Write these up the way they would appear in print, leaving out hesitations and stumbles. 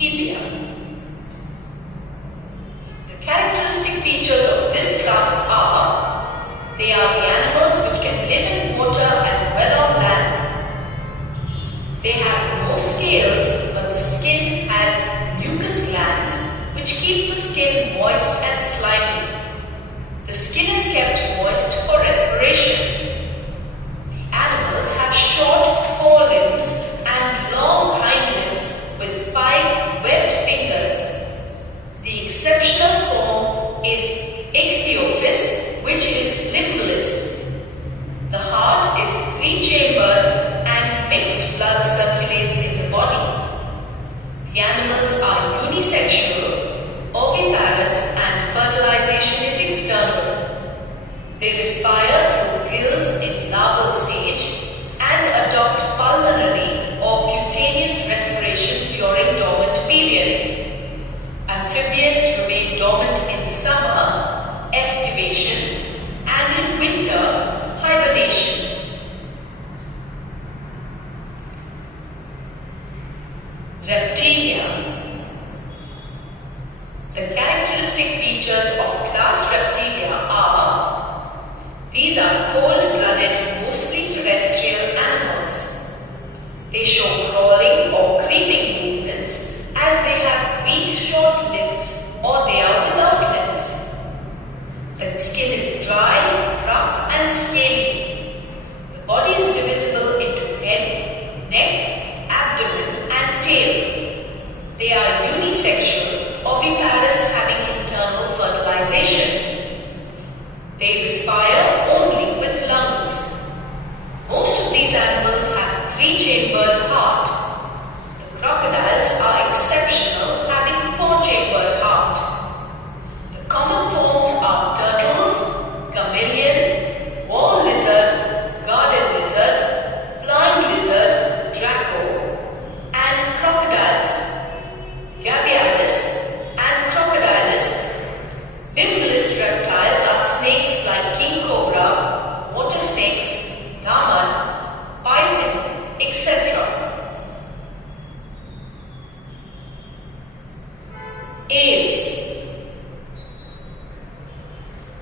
Epia. The characteristic features of this class are, they are the animals which can live in water as well on land. They have no scales, but the skin has mucus glands which keep the skin moist and slimy. The skin is kept moist for respiration. The animals have short forelimbs and long hind limbs with 5 webbed fingers. The exceptional form is ichthyophis, which is limbless. The heart is 3-chambered and mixed blood circulates in the body. The animals are unisexual, oviparous, and fertilization is external. They respire through gills in larval stage and adopt pulmonary or cutaneous respiration during dormant period. Amphibians remain dormant in summer, estivation, and in winter, hibernation. Reptilia. The characteristic features of class Reptilia are, these are cold-blooded, mostly terrestrial animals. They show crawling or creeping movements as they have weak short limbs or they are without limbs. The skin is dry, rough and scaly. The body is divisible into head, neck, abdomen and tail. They are unisexual, oviparous, having internal fertilization. They respire only with lungs. Most of these animals have 3-chambered heart. The crocodiles are exceptional, having 4-chambered heart. The common forms are turtles, chameleon, wall lizard, garden lizard, flying lizard, draco, and crocodiles, gavialis and crocodilus. Limbless reptiles are snakes like king cobra, water snakes, gaman, python, etc. Aves.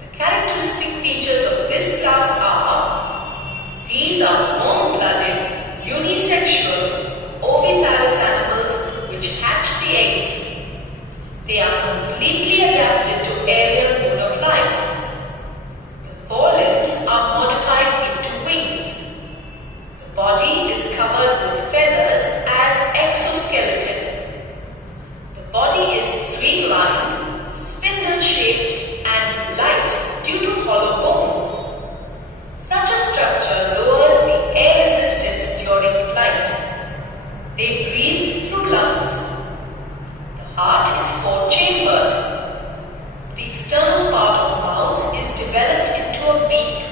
The characteristic features of this class are, these are warm-blooded, unisexual, oviparous animals which hatch the eggs. They are completely adapted to aerial mode of life. The forelimbs are modified into wings. The body is covered with feathers as exoskeleton. The body is streamlined, spindle-shaped and light due to hollow bones. Such a structure lowers the air resistance during flight. They breathe through lungs. The heart is 4-chambered. The external part of mouth is developed into a beak.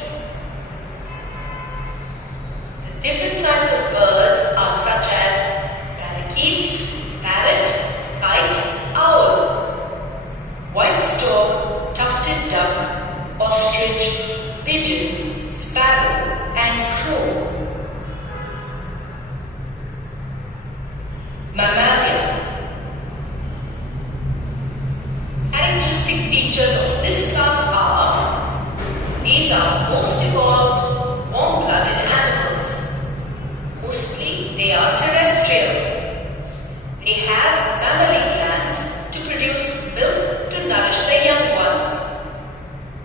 The different types of birds are such as parakeets, parrot, kite, owl, white stork, tufted duck, ostrich, pigeon, sparrow, and crow. Mammalia. Characteristic features of this class are, these are most evolved, warm-blooded animals. Mostly they are terrestrial. They have mammary glands to produce milk to nourish their young ones.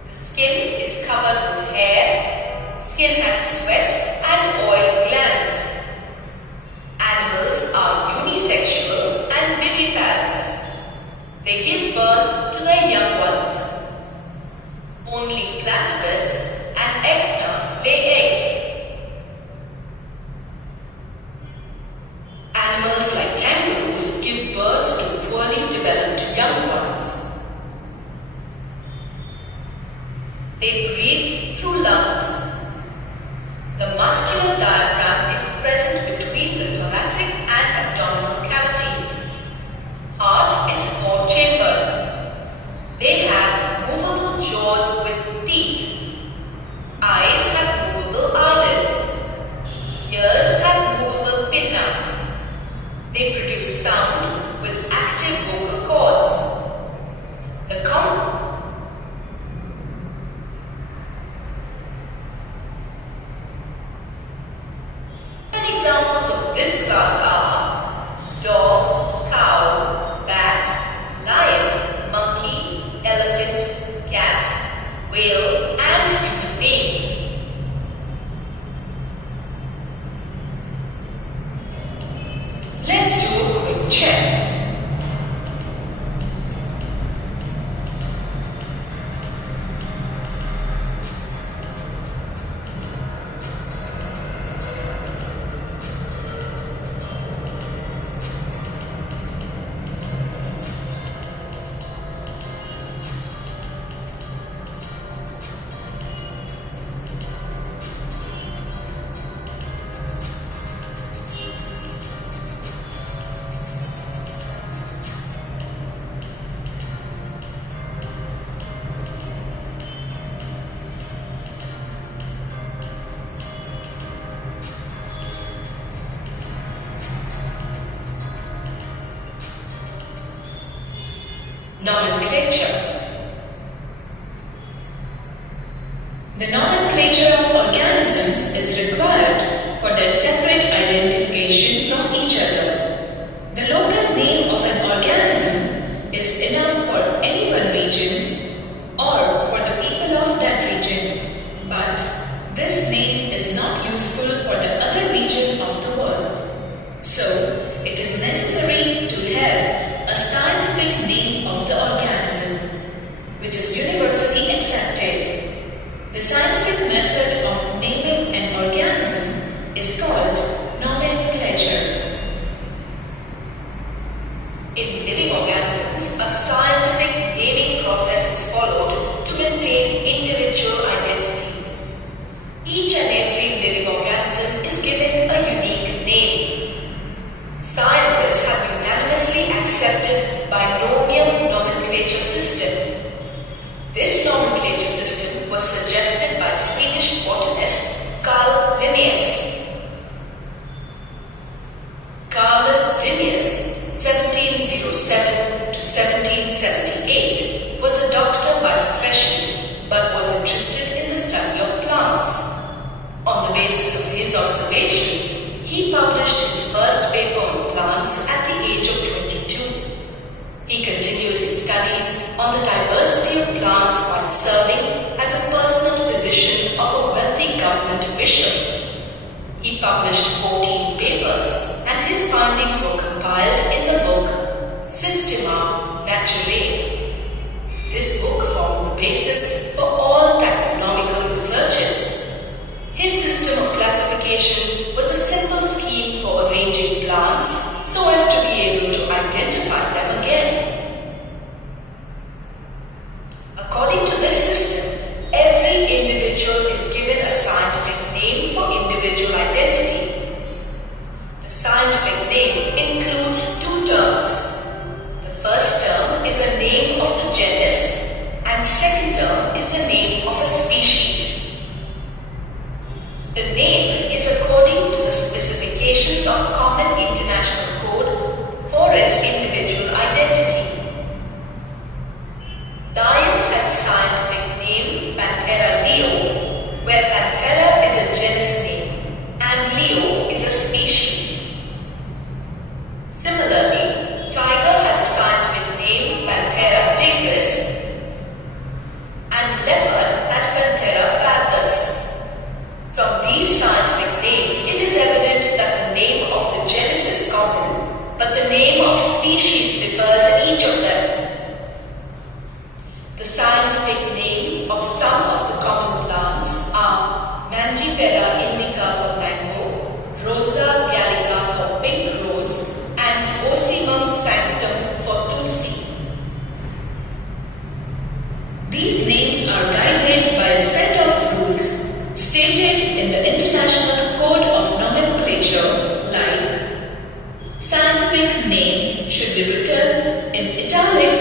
The skin is covered with hair. Skin has sweat and oil glands. Animals are unisexual and viviparous. They give birth to their young ones. Only platypus and echna lay eggs. Animals like kangaroos give birth to poorly developed young ones. They breathe through lungs. The muscular diaphragm is present between the thoracic and abdominal cavities. Heart is 4-chambered. They have movable jaws with teeth. Eyes have movable eyelids. Ears have movable pinna. They produce sound with this class are dog, cow, bat, lion, monkey, elephant, cat, whale, and human beings. Let's do a quick check. Nomenclature. The nomenclature of organisms is required for their separate identification from each other. The local name of an organism is enough for any one region or for the people of that region, but this name is not useful for the other region of the world. So, it is necessary to have a scientific name of the organism, which is universally accepted. The scientific method of naming an organism is called nomenclature. In living organisms, a scientific naming process is followed to maintain individual identity. Each and every living organism is given a unique name. Scientists have unanimously accepted binomial nomenclature system. This nomenclature system was suggested by Swedish botanist Carl Linnaeus. Carlus Linnaeus, 1707 to 1778, was a doctor by profession but was interested in the study of plants. On the basis of his observations, he published his first paper on plants at the age of 22. He continued his studies on the diversity of plants while serving as a personal physician of a wealthy government official. He published 14 papers and his findings were compiled in the book Systema Naturae. This book formed the basis for all taxonomical researches. His system of classification was a simple scheme for arranging plants so as to be able to identify them again. According to this system, every individual is given a scientific name for individual identity. The scientific name includes two terms. The first term is a name of the genus and second term is the name of a species. The name is according to the specifications of Common International Code for its individual identity. Lion has a scientific name, Panthera leo, where Panthera is a genus name and Leo is a species. Similarly, tiger has a scientific name, Panthera tigris, and leopard has Panthera pardus. From these scientific names, it is evident that the name of the genus is common, but the name of species differs in each of them. The scientific names of some of the common plants are Mangifera indica for mango, Rosa gallica for pink rose, and Ocimum sanctum for tulsi. These names are guided by a set of rules stated in the International Code of Nomenclature, like scientific names should be written in italics